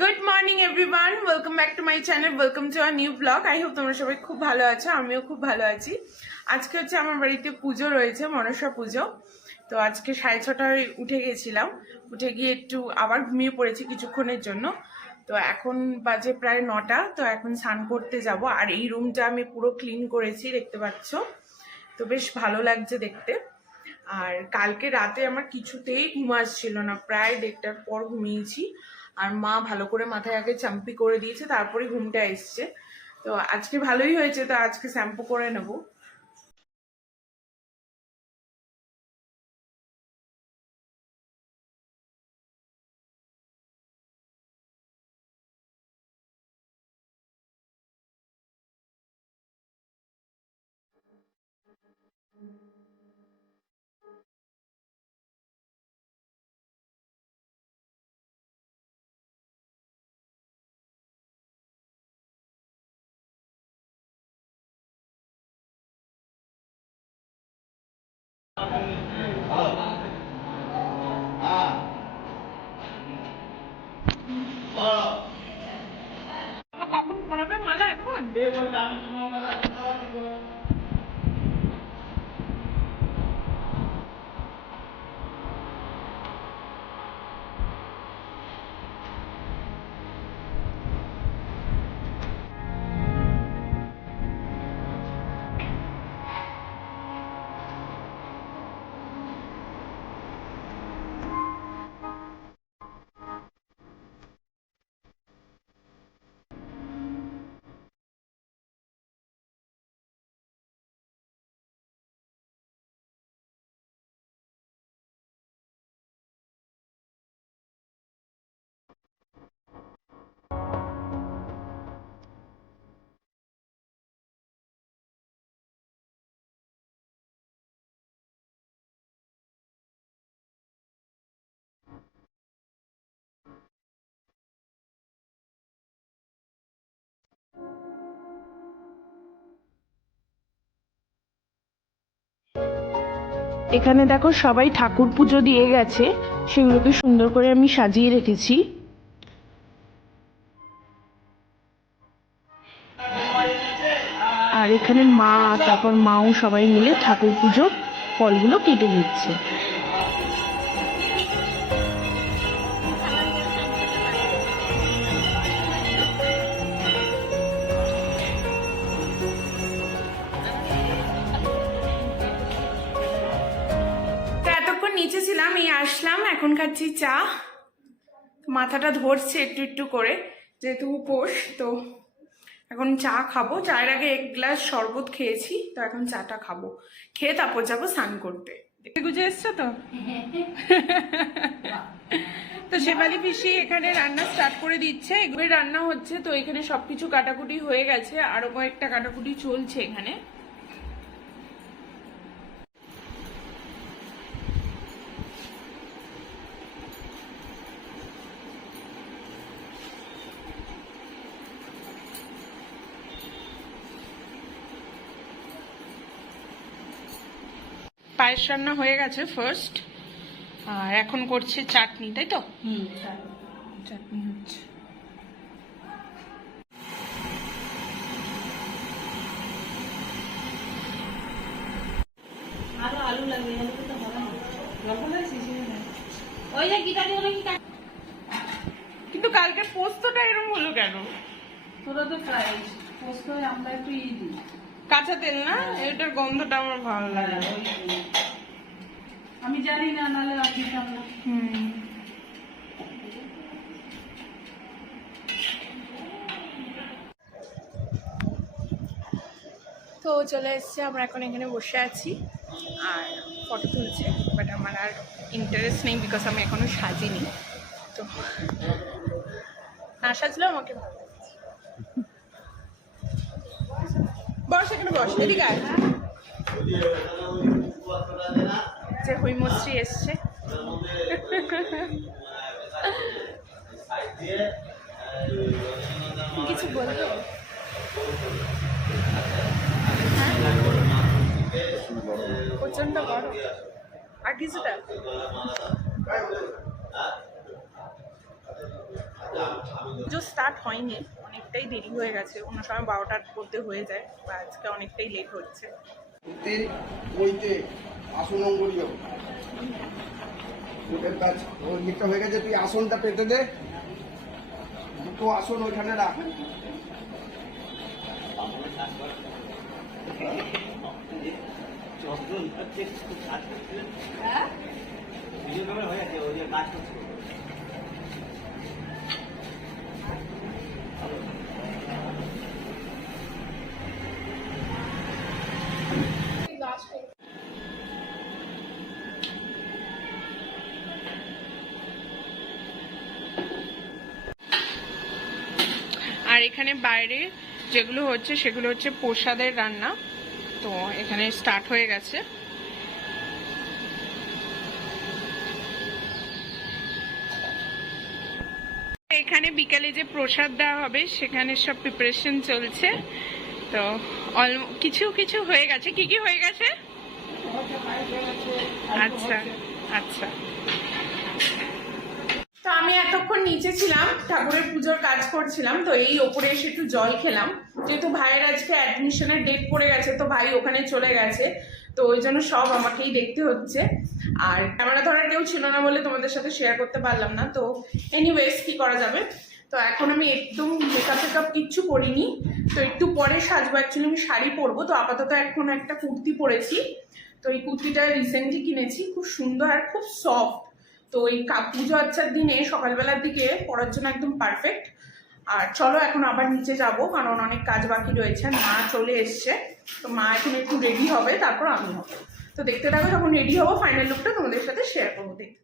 Good morning everyone welcome back to my channel welcome to our new blog I hope তোমরা সবাই খুব ভালো আছো, আমিও খুব ভালো আছি। আজকে হচ্ছে আমার বাড়িতে পুজো রয়েছে, মনসা পুজো। তো আজকে সাড়ে ছটায় উঠে গেছিলাম। উঠে গিয়ে একটু আবার ঘুমিয়ে পড়েছি কিছুক্ষণের জন্য। তো এখন বাজে প্রায় নটা, তো এখন স্নান করতে যাব। আর এই রুমটা আমি পুরো ক্লিন করেছি, দেখতে পাচ্ছ? তো বেশ ভালো লাগছে দেখতে। আর কালকে রাতে আমার কিছুতেই ঘুম আসছিল না। প্রায় দেড়টার পর ঘুমিয়েছি। আর মা ভালো করে মাথায় আগে চাম্পি করে দিয়েছে, তারপরে ঘুমটা এসছে। তো আজকে ভালোই হয়েছে, তো আজকে শ্যাম্পু করে নেব। এখন এখানে দেখো সবাই ঠাকুর পুজো দিয়ে গেছে। সেগুলোকে সুন্দর করে আমি সাজিয়ে রেখেছি। আর এখানে মা, তারপর মাও সবাই মিলে ঠাকুর পুজো ফলগুলো কেটে দিচ্ছে আসলাম এখন খাচ্ছি চা মাথাটা ধরছে একটু একটু করে যেহেতু উপোস তো এখন চা খাব। চায়ের আগে এক গ্লাস শরবত খেয়েছি তো এখন চাটা খাব। খেয়ে তারপর যাব স্নান করতে। গুজে এসছো তো? তো শেফালি পিসি এখানে রান্না স্টার্ট করে দিচ্ছে। এগুলো রান্না হচ্ছে তো এখানে সবকিছু কাটাকুটি হয়ে গেছে। আরও কয়েকটা কাটাকুটি চলছে এখানে। পায়েস রান্না হয়ে গেছে ফার্স্ট আর এখন করছে চাটনি তাই তো? চাটনি। হচ্ছে। কিন্তু কালকে পোস্তটা এরকম হলো কেন? তোরা তো খাইস পোস্ত আমরা একটু ই দিই। কাঁচা তেল না? এটার গন্ধটা আমার ভালো লাগে। আমি জানি না, নাহলে দিতাম না। হুম তো চলে এসছে, আমরা এখন এখানে বসে আছি আর ফটো তুলছে বাট আমার আর ইন্টারেস্ট নেই বিকজ আমি এখনও সাজিনি। তো না সাজলেও আমাকে ভালো বস, এখানে বস, এদিকে যে হৈমশ্রী এসছে। কিছু বলব? প্রচণ্ড বড় আর কিছুটা? পুজো স্টার্ট হয়নি, অনেকটাই দেরি হয়ে গেছে। অন্য সময় বারোটার মধ্যে হয়ে যায়, বা আজকে অনেকটাই লেট হচ্ছে। তে আসন অঙ্গলীয় তোদের কাজ ওর হয়ে গেছে তুই আসনটা পেতে দে। দুটো আসন ওইখানে রাখ। আর এখানে বাইরে যেগুলো হচ্ছে সেগুলো হচ্ছে প্রসাদের রান্না। তো এখানে স্টার্ট হয়ে গেছে। এখানে বিকালে যে প্রসাদ দেওয়া হবে, সেখানে সব প্রিপারেশন চলছে। তো কিছু কিছু হয়ে গেছে। কি কি হয়ে গেছে? আচ্ছা আচ্ছা। আমি এতক্ষণ নিচে ছিলাম, ঠাকুরের পুজোর কাজ করছিলাম, তো এই ওপরে এসে একটু জল খেলাম। যেহেতু ভাইয়ের আজকে অ্যাডমিশনের ডেট পড়ে গেছে, তো ভাই ওখানে চলে গেছে, তো ওই জন্য সব আমাকেই দেখতে হচ্ছে। আর ক্যামেরা ধরার কেউ ছিল না বলে তোমাদের সাথে শেয়ার করতে পারলাম না, তো এনিওয়েজ কি করা যাবে? তো এখন আমি একদম মেকআপ টেকআপ কিচ্ছু করিনি তো একটু পরে সাজবো অ্যাকচুয়ালি আমি শাড়ি পরবো, তো আপাতত এখন একটা কুর্তি পরেছি। তো এই কুর্তিটা রিসেন্টলি কিনেছি, খুব সুন্দর আর খুব সফট তো এই পুজো আচ্ছার দিনে সকালবেলার দিকে পড়ার জন্য একদম পারফেক্ট আর চলো এখন আবার নিচে যাব, কারণ অনেক কাজ বাকি রয়েছে। মা চলে এসছে, তো মা এখন একটু রেডি হবে, তারপর আমি হব। তো দেখতে থাকো যখন রেডি হব ফাইনাল লুকটা তোমাদের সাথে শেয়ার করব, দেখতে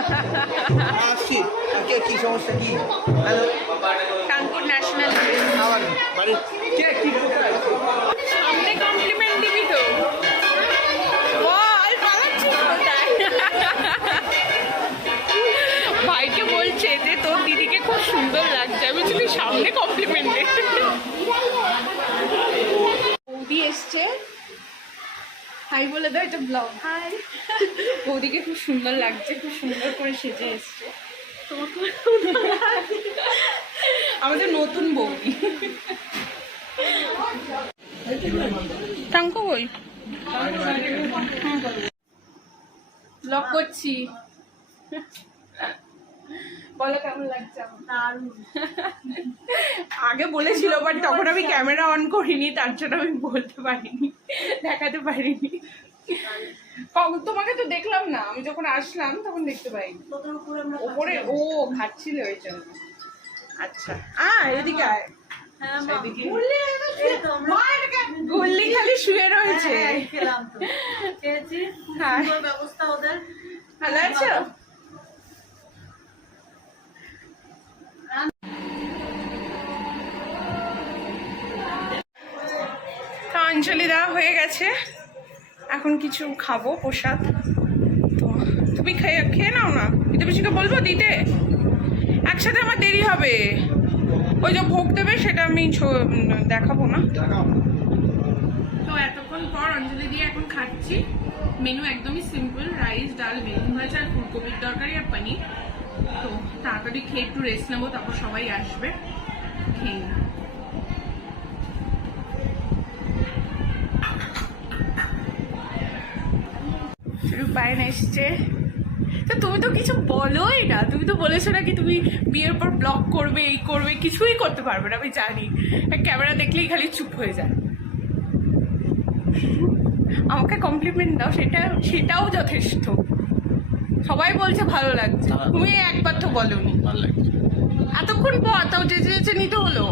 আসছি। কি সমস্যা কি? হ্যালো কানপুর ন্যাশনাল কে কি সামনে কমপ্লিমেন্ট দিবি তো। ভাইকে বলছে যে তোর দিদিকে খুব সুন্দর লাগছে। আমি যদি সামনে কমপ্লিমেন্ট হাই বলে দাও এটা ব্লগ হাই। বৌদিকে খুব সুন্দর লাগছে খুব সুন্দর করে সেজে এসছে। আমাদের নতুন বৌদি। টাঙ্ক বই ব্লগ করছি। বলো কেমন লাগছে? আগে বলেছিল বাট তখন আমি ক্যামেরা অন করিনি তার জন্য আমি বলতে পারিনি দেখাতে পারিনি। তোমাকে তো দেখলাম না আমি যখন আসলাম তখন দেখতে পাইনি। ওপরে ও ঘাটছিল ওই জন্য। আচ্ছা আয় এদিকে আয়। গুল্লি খালি শুয়ে রয়েছে। হ্যাঁ। ব্যবস্থা ওদের। ভালো আছো? দেওয়া হয়ে গেছে। এখন কিছু খাব, প্রসাদ। তো তুমি খেয়ে খেয়ে নাও না। বিদেশিকে বলব, দিতে। একসাথে আমার দেরি হবে। ওই যে ভোগ দেবে, সেটা আমি দেখাবো না। তো এতক্ষণ পর অঞ্জলি দিয়ে এখন খাচ্ছি। মেনু একদমই সিম্পল রাইস ডাল, বেগুন ভাজা, আর ফুলকপির তরকারি আর পনির। তো তাড়াতাড়ি খেয়ে একটু রেস্ট নেব, তারপর সবাই আসবে। খেয়ে রূপায়ণ এসছে। তো তুমি তো কিছু বলোই না। তুমি তো বলেছ নাকি তুমি বিয়ের পর ব্লগ করবে এই করবে কিছুই করতে পারবে না আমি জানি। ক্যামেরা দেখলেই খালি চুপ হয়ে যায়। আমাকে কমপ্লিমেন্ট দাও সেটা সেটাও যথেষ্ট। সবাই বলছে ভালো লাগছে। তুমি একবার তো বলোনি। এতক্ষণ পর তাও যেচে যেচে নিতে হলো।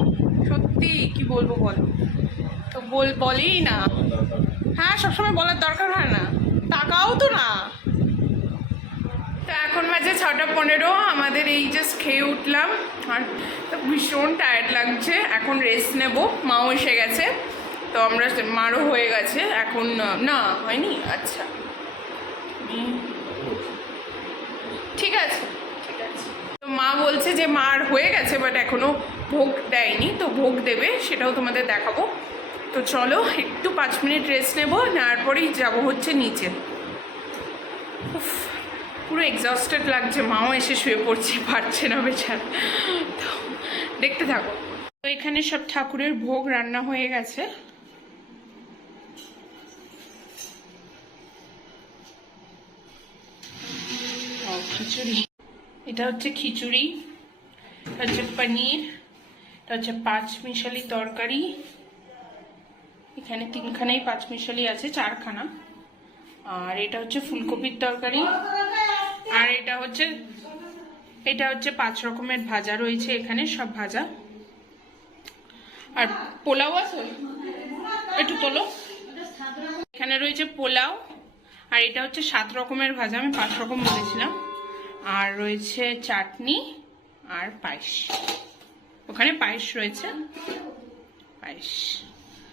সত্যি কি বলব বলো। তো বল বলেই না। হ্যাঁ সবসময় বলার দরকার হয় না। টাকাও তো না। তো এখন বাজে ছটা পনেরো, আমাদের এই জাস্ট খেয়ে উঠলাম। আর ভীষণ টায়ার্ড লাগছে। এখন রেস্ট নেব। মাও এসে গেছে। তো আমরা মারও হয়ে গেছে। এখন, না, হয়নি? আচ্ছা। ঠিক আছে। ঠিক আছে। তো মা বলছে যে মার হয়ে গেছে বাট এখনও ভোগ দেয়নি। তো ভোগ দেবে, সেটাও তোমাদের দেখাবো। তো চলো, একটু পাঁচ মিনিট রেস্ট নেব, নেওয়ার পরেই যাব হচ্ছে নিচে। পুরো এক্সস্টেড লাগছে, মাও এসে শুয়ে পড়ছে, পারছে না বেচার। তো, দেখতে থাকো। তো এখানে সব ঠাকুরের ভোগ রান্না হয়ে গেছে। খিচুড়ি। এটা হচ্ছে খিচুড়ি, এটা হচ্ছে পনির, এটা হচ্ছে পাঁচ মিশালি তরকারি। এখানে তিনখানেই পাঁচ মিশালি আছে, চারখানা। আর এটা হচ্ছে ফুলকপির তরকারি। আর এটা হচ্ছে এটা হচ্ছে পাঁচ রকমের ভাজা রয়েছে এখানে, সব ভাজা। আর পোলাও আছে? একটু তোলো। এখানে রয়েছে পোলাও, আর এটা হচ্ছে সাত রকমের ভাজা, আমি পাঁচ রকম বলেছিলাম। আর রয়েছে চাটনি আর পায়েস। ওখানে পায়েস রয়েছে। পায়েস।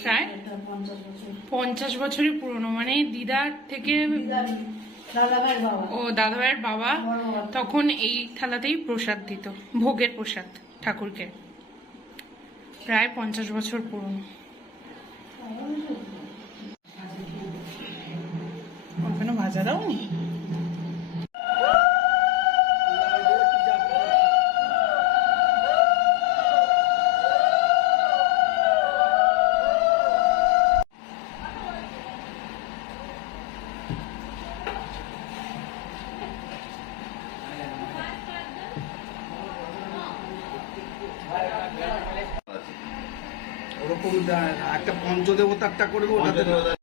প্রায় পঞ্চাশ বছর বছরই পুরনো। মানে দিদার থেকে ও দাদাভাইয়ের বাবা তখন এই থালাতেই প্রসাদ দিত, ভোগের প্রসাদ ঠাকুরকে। প্রায় পঞ্চাশ বছর পুরনো। ভাজা দাওনি? ওরকম পঞ্চদেবতা একটা করবে ওটাতে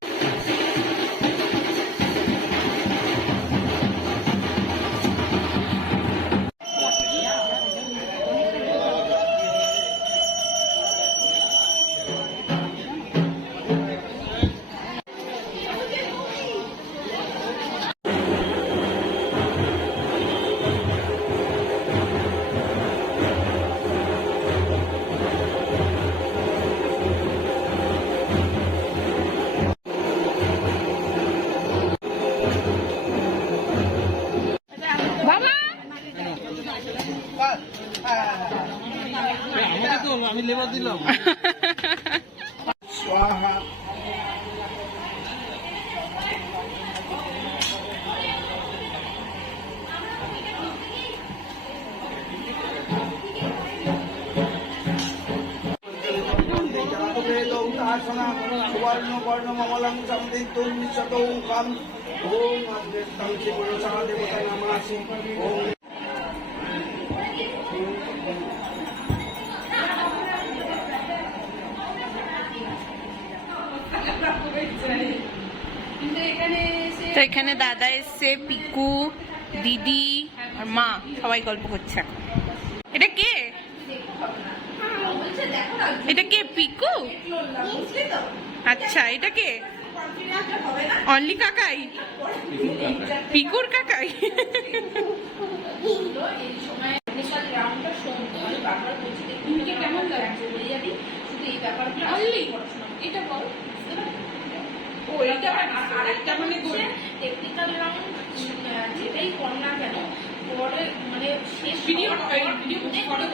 এখানে দাদা এসছে, পিকু, দিদি আর মা, সবাই গল্প করছে এটা কে? এটা কে, পিকু? আচ্ছা এটা কে? অনলি কাকাই? পিকুর কাকাই? কেমন এটা বল। আরেকটা মানে টেকনিক্যাল রাউন্ড যেটাই কর না কেন পরে মানে শেষ ভিডিও ভিডিও অনেক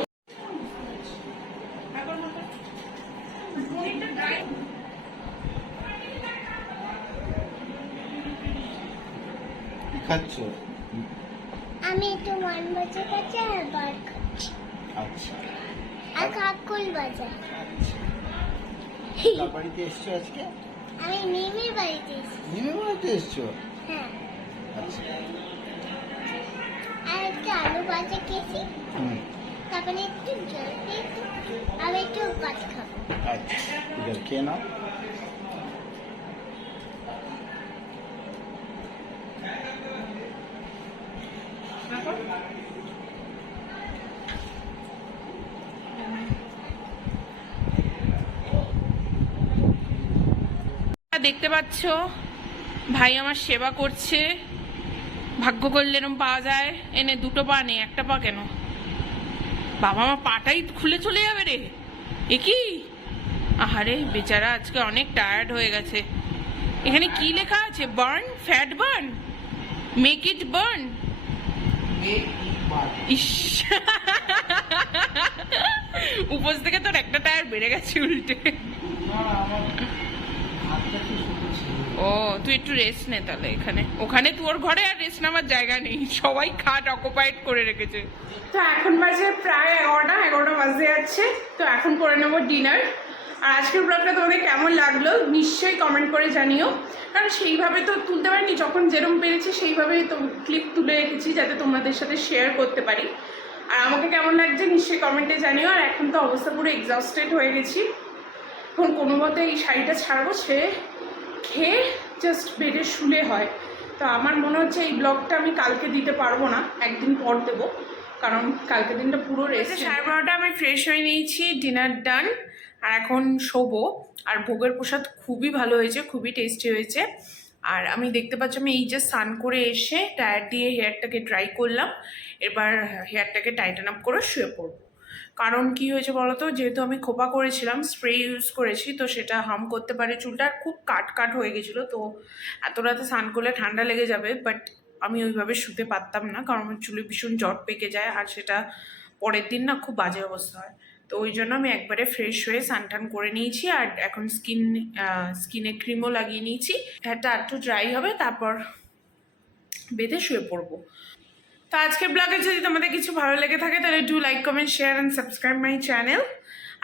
খাচ্ছ? আমি একটু মন বাজে কাছে আর বার খাচ্ছি। আচ্ছা। আর কাকুল বাজার। কার বাড়িতে এসছো আজকে? আমি মিমির বাড়িতে এসেছি। মিমির বাড়িতে এসছো? হ্যাঁ। আচ্ছা। আর একটু আলু ভাজা খেয়েছি। তারপরে একটু জল খেয়েছি আর একটু ভাত খাব। আচ্ছা। খেয়ে নাও। দেখতে পাচ্ছ? ভাই আমার সেবা করছে। ভাগ্য করলে এরম পাওয়া যায়। এনে দুটো পা নেই একটা পা কেন? বাবা মা পাটাই খুলে চলে যাবে রে। এ কি? আহারে, বেচারা আজকে অনেক টায়ার্ড হয়ে গেছে। এখানে কি লেখা আছে? Burn fat burn make it burn উপোস থেকে তোর একটা টায়ার বেড়ে গেছে উল্টে। ও, তুই একটু রেস্ট নে তাহলে এখানে। ওখানে তোর ঘরে আর রেস্ট নেওয়ার জায়গা নেই। সবাই খাট অকুপাইড করে রেখেছে। তো এখন বাজে প্রায় এগারোটা এগারোটা বাজে যাচ্ছে। তো এখন করে নেব ডিনার আর আজকের ব্লগটা তোমাদের কেমন লাগল নিশ্চয়ই কমেন্ট করে জানিও। কারণ সেইভাবে তো তুলতে পারিনি, যখন যেরকম পেরেছি সেইভাবেই তো ক্লিপ তুলে রেখেছি যাতে তোমাদের সাথে শেয়ার করতে পারি। আর আমাকে কেমন লাগছে নিশ্চয়ই কমেন্টে জানিও। আর এখন তো অবস্থা পুরো এক্সস্টেড হয়ে গেছি। এখন কোনো মতে এই শাড়িটা ছাড়বো, সে খেয়ে জাস্ট বেডে শুলে হয়। তো আমার মনে হচ্ছে এই ব্লগটা আমি কালকে দিতে পারব না একদিন পর দেবো। কারণ কালকে দিনটা পুরো রেস্ট সাড়ে বারোটা আমি ফ্রেশ হয়ে নিয়েছি ডিনার ডান আর এখন শোবো। আর ভোগের প্রসাদ খুবই ভালো হয়েছে খুবই টেস্টি হয়েছে। আর আমি দেখতে পাচ্ছি আমি এই যে স্নান করে এসে টায়ার দিয়ে হেয়ারটাকে ড্রাই করলাম। এবার হেয়ারটাকে টাইটেন আপ করে শুয়ে পড়ব। কারণ কি হয়েছে বলতো? যেহেতু আমি খোপা করেছিলাম স্প্রে ইউজ করেছি, তো সেটা হার্ম করতে পারে চুলটা। খুব কাট কাট হয়ে গেছিল, তো এত রাতে স্নান করলে ঠান্ডা লেগে যাবে বাট আমি ওইভাবে শুতে পারতাম না, কারণ আমার চুলে ভীষণ জট পেকে যায়, আর সেটা পরের দিন না খুব বাজে অবস্থা হয়। তো ওই জন্য আমি একবারে ফ্রেশ হয়ে স্নান করে নিয়েছি, আর এখন স্কিন স্কিনে ক্রিমও লাগিয়ে নিয়েছি। এটা একটু ড্রাই হবে, তারপর বেঁধে শুয়ে পড়ব। তো আজকের ব্লগে যদি তোমাদের কিছু ভালো লেগে থাকে, তাহলে do like comment share and subscribe my channel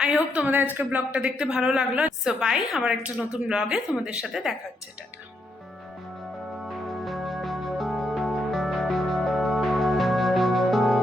I hope তোমাদের আজকের ব্লগটা দেখতে ভালো লাগল। সো বাই আবার একটা নতুন ব্লগে তোমাদের সাথে দেখা হচ্ছে। টাটা।